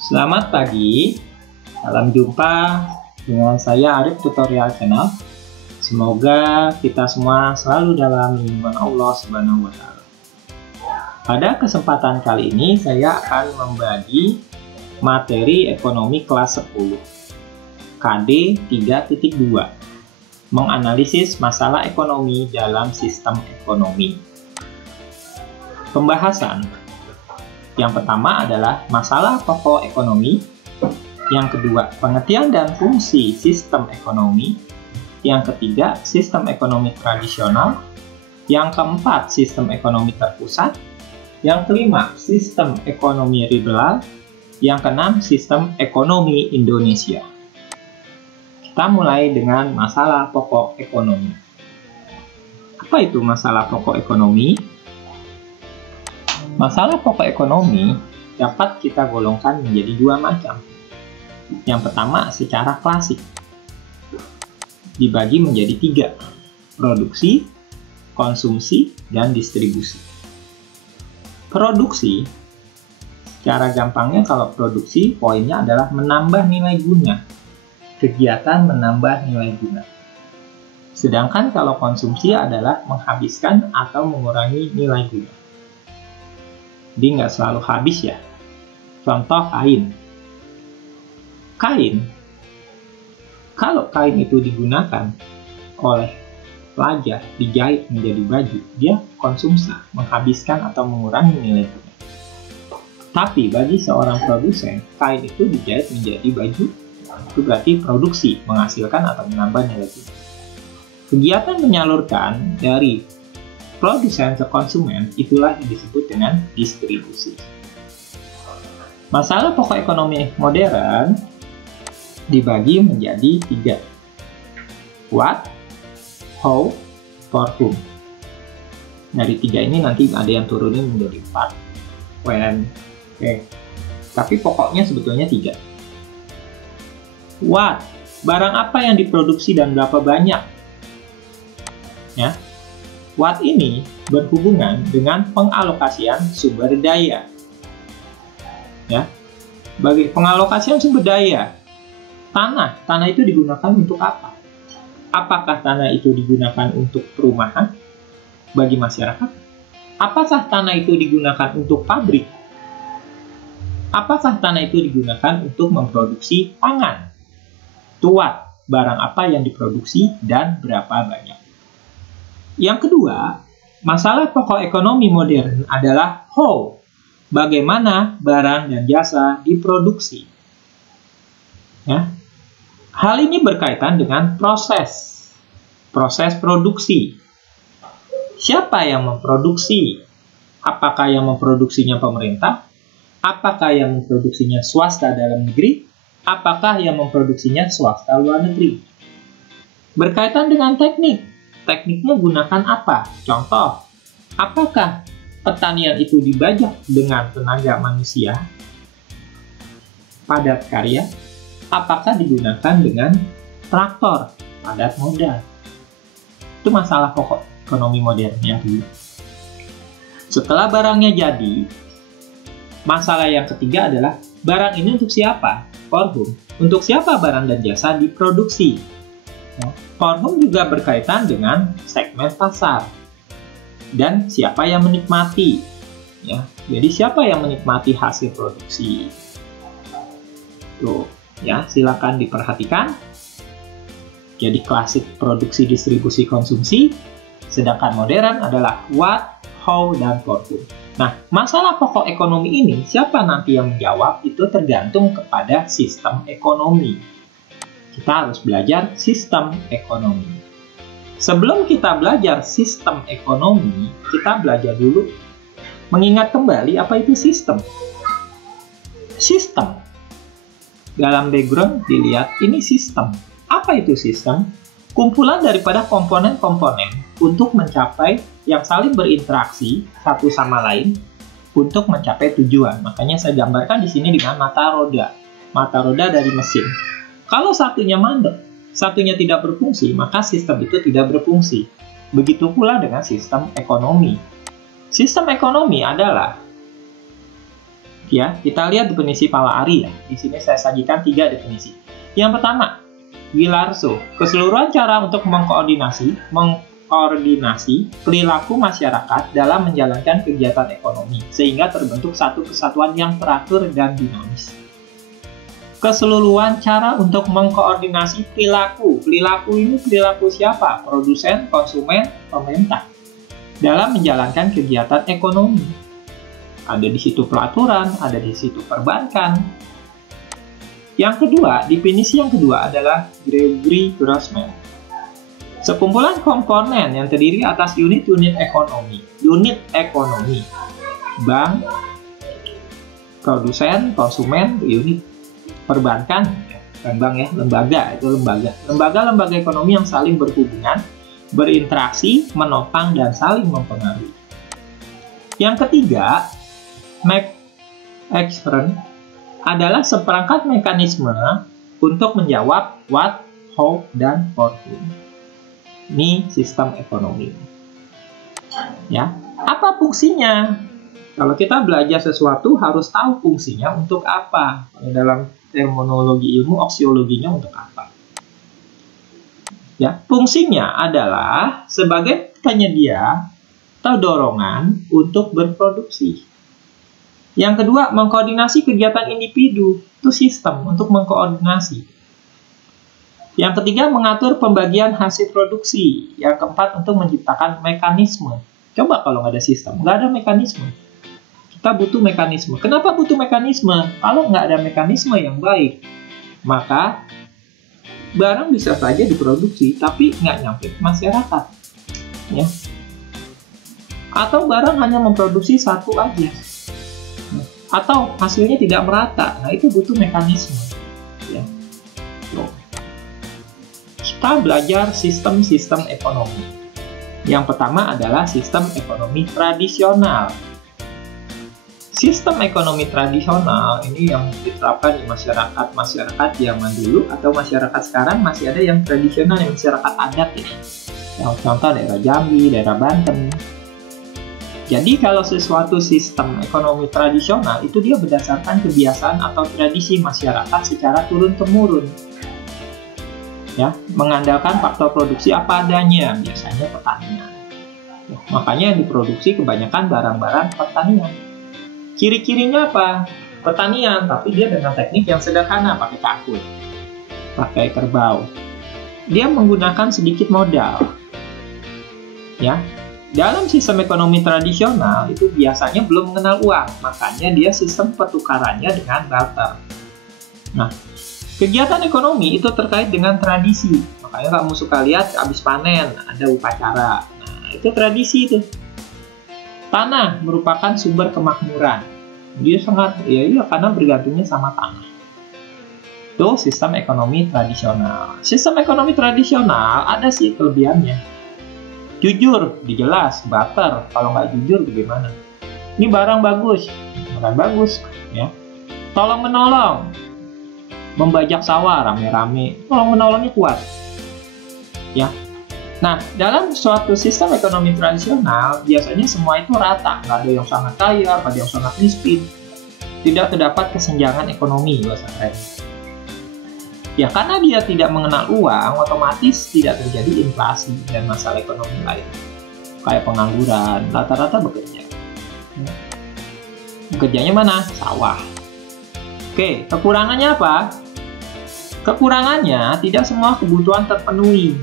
Selamat pagi, salam jumpa dengan saya Arif Tutorial Channel. Semoga kita semua selalu dalam lindungan Allah Subhanahu wa Ta'ala. Pada kesempatan kali ini saya akan membagi materi ekonomi kelas 10 KD 3.2, menganalisis masalah ekonomi dalam sistem ekonomi. Pembahasan yang pertama adalah masalah pokok ekonomi. Yang kedua, pengertian dan fungsi sistem ekonomi. Yang ketiga, sistem ekonomi tradisional. Yang keempat, sistem ekonomi terpusat. Yang kelima, sistem ekonomi liberal. Yang keenam, sistem ekonomi Indonesia. Kita mulai dengan masalah pokok ekonomi. Apa itu masalah pokok ekonomi? Masalah pokok ekonomi dapat kita golongkan menjadi dua macam. Yang pertama secara klasik, dibagi menjadi tiga: produksi, konsumsi, dan distribusi. Produksi, secara gampangnya kalau produksi, poinnya adalah menambah nilai guna. Kegiatan menambah nilai guna. Sedangkan kalau konsumsi adalah menghabiskan atau mengurangi nilai guna. Dia nggak selalu habis ya. Contoh kain. Kalau kain itu digunakan oleh pelajar, dijahit menjadi baju, dia konsumsi, menghabiskan atau mengurangi nilai guna. Tapi bagi seorang produsen, kain itu dijahit menjadi baju, itu berarti produksi, menghasilkan atau menambah nilai guna. Kegiatan menyalurkan dari produsen ke konsumen, itulah yang disebut dengan distribusi. Masalah pokok ekonomi modern dibagi menjadi tiga: what, how, for whom. Dari tiga ini nanti ada yang turunin menjadi 4, when. Oke. Tapi pokoknya sebetulnya tiga. What, barang apa yang diproduksi dan berapa banyak? Ya. What ini berhubungan dengan pengalokasian sumber daya. Ya. Bagi pengalokasian sumber daya, tanah itu digunakan untuk apa? Apakah tanah itu digunakan untuk perumahan bagi masyarakat? Apakah tanah itu digunakan untuk pabrik? Apakah tanah itu digunakan untuk memproduksi pangan? What, barang apa yang diproduksi dan berapa banyak? Yang kedua, masalah pokok ekonomi modern adalah how, bagaimana barang dan jasa diproduksi. Ya. Hal ini berkaitan dengan proses produksi. Siapa yang memproduksi? Apakah yang memproduksinya pemerintah? Apakah yang memproduksinya swasta dalam negeri? Apakah yang memproduksinya swasta luar negeri? Berkaitan dengan teknik. Tekniknya gunakan apa? Contoh, apakah pertanian itu dibajak dengan tenaga manusia padat karya? Apakah digunakan dengan traktor padat modal? Itu masalah pokok ekonomi modern yang dulu. Setelah barangnya jadi, masalah yang ketiga adalah barang ini untuk siapa? For whom? Untuk siapa barang dan jasa diproduksi? For whom juga berkaitan dengan segmen pasar dan siapa yang menikmati. Ya, jadi siapa yang menikmati hasil produksi? Tuh, ya, silakan diperhatikan. Jadi klasik produksi, distribusi, konsumsi, sedangkan modern adalah what, how, dan for whom. Nah, masalah pokok ekonomi ini siapa nanti yang menjawab itu tergantung kepada sistem ekonomi. Kita harus belajar sistem ekonomi. Sebelum kita belajar sistem ekonomi, kita belajar dulu mengingat kembali apa itu sistem. Sistem. Dalam background dilihat ini sistem. Apa itu sistem? Kumpulan daripada komponen-komponen untuk mencapai yang saling berinteraksi satu sama lain untuk mencapai tujuan. Makanya saya gambarkan di sini dengan mata roda. Mata roda dari mesin. Kalau satunya mandek, satunya tidak berfungsi, maka sistem itu tidak berfungsi. Begitu pula dengan sistem ekonomi. Sistem ekonomi adalah Ya, kita lihat definisi Pala Ari ya. Di sini saya sajikan 3 definisi. Yang pertama, Gilarso, keseluruhan cara untuk mengkoordinasi perilaku masyarakat dalam menjalankan kegiatan ekonomi sehingga terbentuk satu kesatuan yang teratur dan dinamis. Keseluruhan cara untuk mengkoordinasi perilaku. Perilaku ini perilaku siapa? Produsen, konsumen, pemerintah. Dalam menjalankan kegiatan ekonomi. Ada di situ pelaturan, ada di situ perbankan. Yang kedua, definisi yang kedua adalah Gregory Grossman. Sekumpulan komponen yang terdiri atas unit-unit ekonomi. Unit ekonomi. Bank, produsen, konsumen, unit. Perbankan, bank ya, lembaga, itu lembaga. Lembaga-lembaga ekonomi yang saling berhubungan, berinteraksi, menopang, dan saling mempengaruhi. Yang ketiga, McEachern adalah seperangkat mekanisme untuk menjawab what, how, dan for whom. Ini sistem ekonomi. Ya, apa fungsinya? Kalau kita belajar sesuatu harus tahu fungsinya untuk apa. Dalam terminologi ilmu, aksiologinya untuk apa? Ya, fungsinya adalah sebagai penyedia atau dorongan untuk berproduksi. Yang kedua, mengkoordinasi kegiatan individu. Itu sistem untuk mengkoordinasi. Yang ketiga, mengatur pembagian hasil produksi. Yang keempat, untuk menciptakan mekanisme. Coba kalau nggak ada sistem, nggak ada mekanisme. Kita butuh mekanisme. Kenapa butuh mekanisme? Kalau nggak ada mekanisme yang baik, maka barang bisa saja diproduksi, tapi nggak nyampe ke masyarakat. Ya. Atau barang hanya memproduksi satu aja. Atau hasilnya tidak merata. Nah, itu butuh mekanisme. Ya. Kita belajar sistem-sistem ekonomi. Yang pertama adalah sistem ekonomi tradisional. Sistem ekonomi tradisional ini yang diterapkan di masyarakat zaman dulu atau masyarakat sekarang masih ada yang tradisional, yang masyarakat adat ya. Yang contoh daerah Jambi, daerah Banten. Jadi kalau sesuatu sistem ekonomi tradisional itu dia berdasarkan kebiasaan atau tradisi masyarakat secara turun-temurun. Ya, mengandalkan faktor produksi apa adanya, biasanya pertanian. Ya, makanya yang diproduksi kebanyakan barang-barang pertanian. Ciri-cirinya apa? Pertanian, tapi dia dengan teknik yang sederhana, pakai cakul, pakai kerbau. Dia menggunakan sedikit modal. Ya, dalam sistem ekonomi tradisional itu biasanya belum mengenal uang, makanya dia sistem pertukarannya dengan barter. Nah, kegiatan ekonomi itu terkait dengan tradisi. Makanya kamu suka lihat habis panen ada upacara. Nah, itu tradisi itu. Tanah merupakan sumber kemakmuran. Dia sangat, ya karena bergantungnya sama tanah. Itu sistem ekonomi tradisional. Sistem ekonomi tradisional ada sih kelebihannya. Jujur, dijelas, barter. Kalau nggak jujur bagaimana? Ini barang bagus, bukan bagus, ya. Tolong menolong, membajak sawah rame-rame. Tolong menolongnya kuat, ya. Nah, dalam suatu sistem ekonomi tradisional, biasanya semua itu rata. Nggak ada yang sangat kaya, nggak ada yang sangat miskin. Tidak terdapat kesenjangan ekonomi, bahasa keren. Ya, karena dia tidak mengenal uang, otomatis tidak terjadi inflasi dan masalah ekonomi lain. Kayak pengangguran, rata-rata bekerja. Bekerjanya mana? Sawah. Oke, kekurangannya apa? Kekurangannya, tidak semua kebutuhan terpenuhi.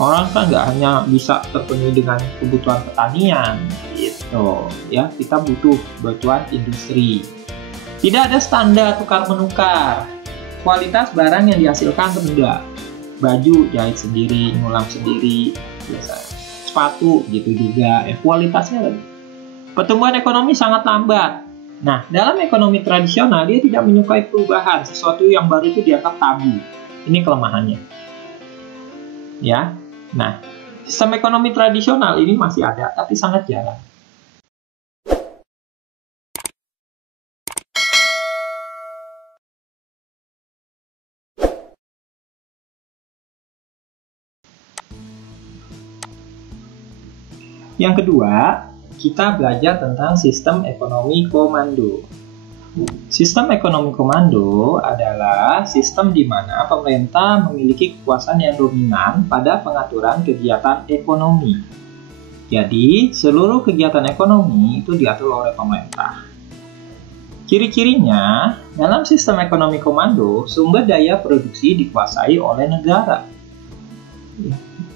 Orang kan nggak hanya bisa terpenuhi dengan kebutuhan pertanian, gitu ya. Kita butuh kebutuhan industri. Tidak ada standar tukar-menukar. Kualitas barang yang dihasilkan rendah. Baju jahit sendiri, ngulang sendiri, biasa. Sepatu gitu juga. Kualitasnya rendah. Pertumbuhan ekonomi sangat lambat. Nah, dalam ekonomi tradisional dia tidak menyukai perubahan. Sesuatu yang baru itu dianggap tabu. Ini kelemahannya. Ya. Nah, sistem ekonomi tradisional ini masih ada, tapi sangat jarang. Yang kedua, kita belajar tentang sistem ekonomi komando. Sistem ekonomi komando adalah sistem di mana pemerintah memiliki kekuasaan yang dominan pada pengaturan kegiatan ekonomi. Jadi, seluruh kegiatan ekonomi itu diatur oleh pemerintah. Ciri-cirinya, dalam sistem ekonomi komando, sumber daya produksi dikuasai oleh negara.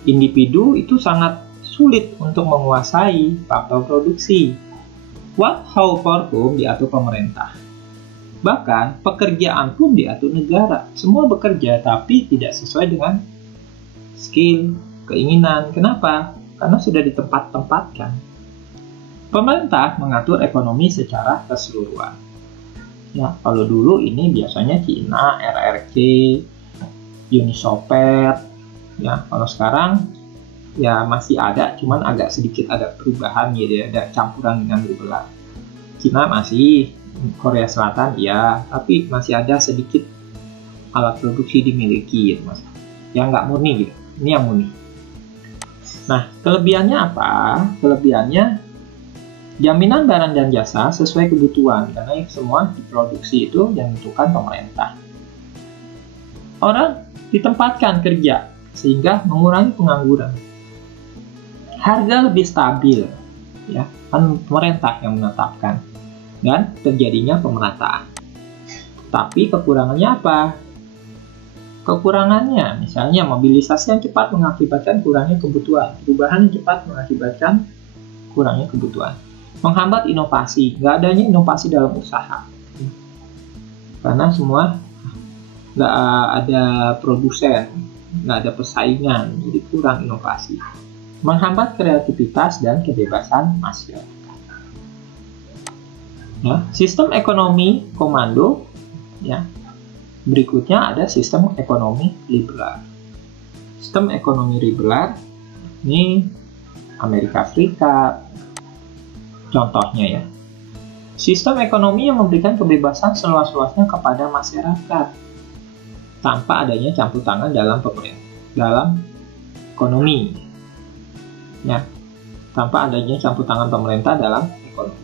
Individu itu sangat sulit untuk menguasai faktor produksi. What, how, for whom diatur pemerintah. Bahkan, pekerjaan pun diatur negara. Semua bekerja, tapi tidak sesuai dengan skill, keinginan. Kenapa? Karena sudah ditempat-tempatkan. Pemerintah mengatur ekonomi secara keseluruhan. Ya, kalau dulu ini biasanya Cina, RRC, Uni Soviet. Ya, kalau sekarang ya masih ada, cuman agak sedikit ada perubahan gitu ya, ada campuran dengan beberapa. Cina masih, Korea Selatan ya, tapi masih ada sedikit alat produksi dimiliki gitu, Mas. Yang nggak murni gitu. Ini yang murni. Nah, kelebihannya apa? Kelebihannya jaminan barang dan jasa sesuai kebutuhan, karena semua diproduksi itu yang menentukan pemerintah. Orang ditempatkan kerja sehingga mengurangi pengangguran. Harga lebih stabil, ya, kan pemerintah yang menetapkan, dan terjadinya pemerataan. Tapi kekurangannya apa? Kekurangannya, misalnya mobilisasi yang cepat mengakibatkan kurangnya kebutuhan, perubahan yang cepat mengakibatkan kurangnya kebutuhan. Menghambat inovasi, nggak adanya inovasi dalam usaha, karena semua nggak ada produsen, nggak ada persaingan, jadi kurang inovasi. Menghambat kreativitas dan kebebasan masyarakat. Ya, sistem ekonomi komando, ya. Berikutnya ada sistem ekonomi liberal. Sistem ekonomi liberal ini Amerika Serikat. Contohnya ya, sistem ekonomi yang memberikan kebebasan seluas-luasnya kepada masyarakat tanpa adanya campur tangan dalam ekonomi, ya, tanpa adanya campur tangan pemerintah dalam ekonomi.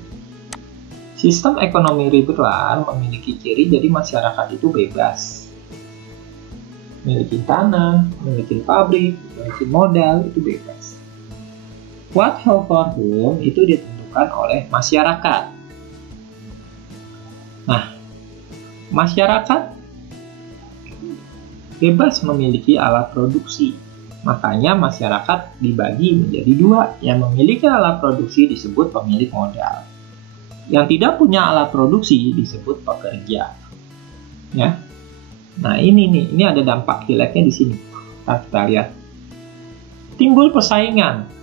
Sistem ekonomi liberal memiliki ciri jadi masyarakat itu bebas, memiliki tanah, memiliki pabrik, memiliki modal, itu bebas. What, how, for whom itu ditentukan oleh masyarakat. Nah, masyarakat bebas memiliki alat produksi. Makanya masyarakat dibagi menjadi dua. Yang memiliki alat produksi disebut pemilik modal. Yang tidak punya alat produksi disebut pekerja. Ya. Nah, ini ada dampak jeleknya di sini. Kita lihat. Timbul persaingan.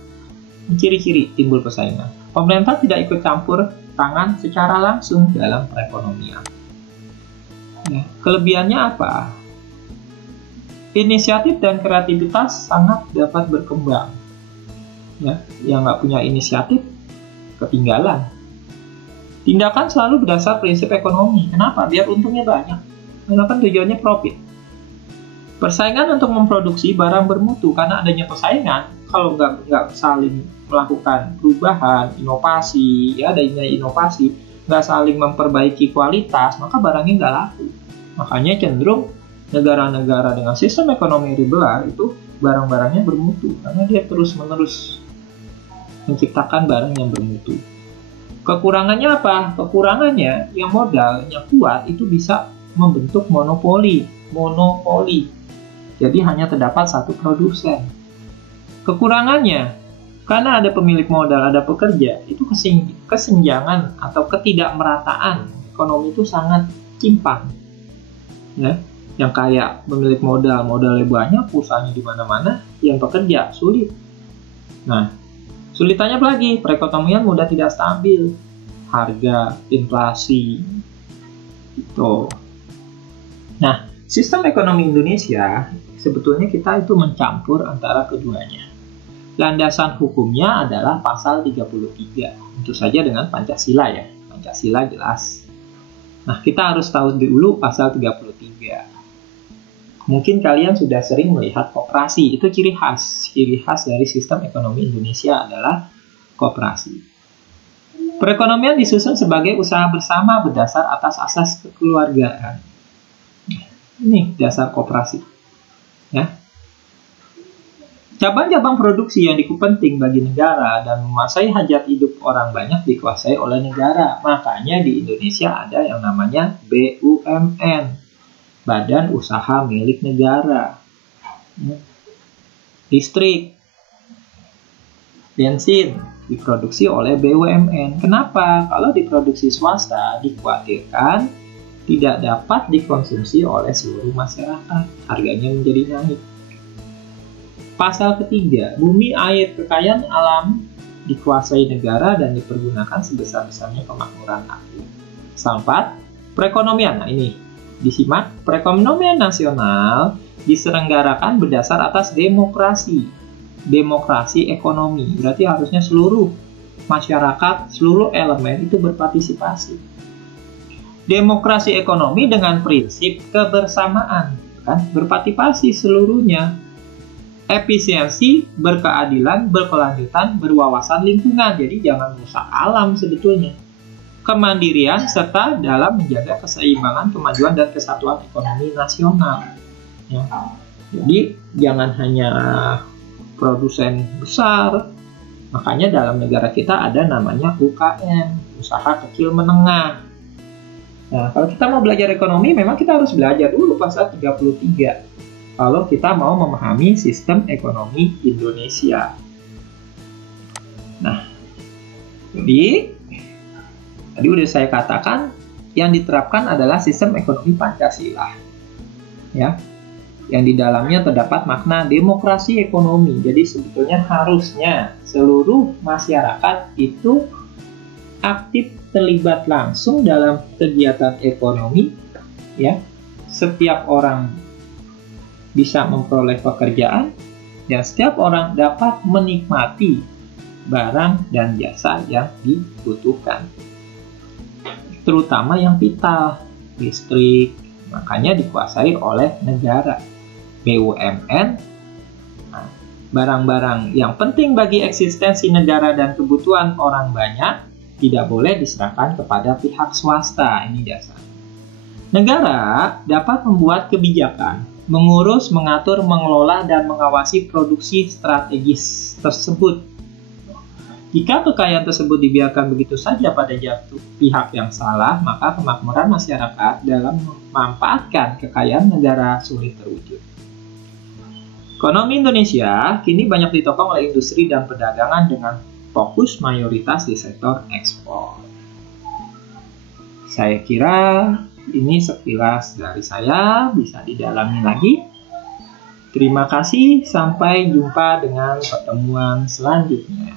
Ciri-ciri timbul persaingan. Pemerintah tidak ikut campur tangan secara langsung dalam perekonomian. Ya, kelebihannya apa? Inisiatif dan kreativitas sangat dapat berkembang. Ya, yang nggak punya inisiatif ketinggalan. Tindakan selalu berdasar prinsip ekonomi. Kenapa? Biar untungnya banyak. Karena kan tujuannya profit. Persaingan untuk memproduksi barang bermutu. Karena adanya persaingan, kalau nggak saling melakukan perubahan, inovasi, ya adanya inovasi, nggak saling memperbaiki kualitas, maka barangnya nggak laku. Makanya cenderung negara-negara dengan sistem ekonomi liberal itu barang-barangnya bermutu, karena dia terus-menerus menciptakan barang yang bermutu. Kekurangannya apa? Kekurangannya yang modalnya kuat itu bisa membentuk monopoli. Jadi hanya terdapat satu produsen. Kekurangannya, karena ada pemilik modal, ada pekerja, itu kesenjangan atau ketidakmerataan ekonomi itu sangat timpang. Ya, yang kaya pemilik modalnya banyak, usahanya di mana-mana, yang pekerja sulit. Nah, sulitannya lagi, perekonomian mudah tidak stabil, harga, inflasi, gitu. Nah, sistem ekonomi Indonesia sebetulnya kita itu mencampur antara keduanya. Landasan hukumnya adalah pasal 33. Tentu saja dengan Pancasila ya. Pancasila jelas. Nah, kita harus tahu dulu pasal 33. Mungkin kalian sudah sering melihat koperasi. Itu ciri khas. Ciri khas dari sistem ekonomi Indonesia adalah koperasi. Perekonomian disusun sebagai usaha bersama berdasar atas asas kekeluargaan. Ini dasar koperasi. Ya. Cabang-cabang produksi yang penting bagi negara dan menguasai hajat hidup orang banyak dikuasai oleh negara. Makanya di Indonesia ada yang namanya BUMN, Badan Usaha Milik Negara. Listrik, bensin diproduksi oleh BUMN. Kenapa? Kalau diproduksi swasta dikhawatirkan tidak dapat dikonsumsi oleh seluruh masyarakat. Harganya menjadi naik. Pasal ketiga, bumi, air, kekayaan alam dikuasai negara dan dipergunakan sebesar-besarnya kemakmuran rakyat. Pasal 4, perekonomian. Nah ini, disimak. Perekonomian nasional diselenggarakan berdasar atas demokrasi. Demokrasi ekonomi. Berarti harusnya seluruh masyarakat, seluruh elemen itu berpartisipasi. Demokrasi ekonomi dengan prinsip kebersamaan. Kan? Berpartisipasi seluruhnya. Efisiensi, berkeadilan, berkelanjutan, berwawasan lingkungan. Jadi jangan rusak alam sebetulnya. Kemandirian serta dalam menjaga keseimbangan, kemajuan, dan kesatuan ekonomi nasional. Ya. Jadi jangan hanya produsen besar. Makanya dalam negara kita ada namanya UKM, usaha kecil menengah. Nah, kalau kita mau belajar ekonomi, memang kita harus belajar dulu pasal 33. Kalau kita mau memahami sistem ekonomi Indonesia. Nah, jadi tadi udah saya katakan yang diterapkan adalah sistem ekonomi Pancasila. Ya. Yang di dalamnya terdapat makna demokrasi ekonomi. Jadi sebetulnya harusnya seluruh masyarakat itu aktif terlibat langsung dalam kegiatan ekonomi. Ya. Setiap orang bisa memperoleh pekerjaan, dan setiap orang dapat menikmati barang dan jasa yang dibutuhkan. Terutama yang vital, listrik, makanya dikuasai oleh negara. BUMN, barang-barang yang penting bagi eksistensi negara dan kebutuhan orang banyak, tidak boleh diserahkan kepada pihak swasta. Ini dasar. Negara dapat membuat kebijakan, mengurus, mengatur, mengelola, dan mengawasi produksi strategis tersebut. Jika kekayaan tersebut dibiarkan begitu saja pada jatuh pihak yang salah, maka kemakmuran masyarakat dalam memanfaatkan kekayaan negara sulit terwujud. Ekonomi Indonesia kini banyak ditopang oleh industri dan perdagangan dengan fokus mayoritas di sektor ekspor. Saya kira ini sekilas dari saya, bisa didalami lagi. Terima kasih, sampai jumpa dengan pertemuan selanjutnya.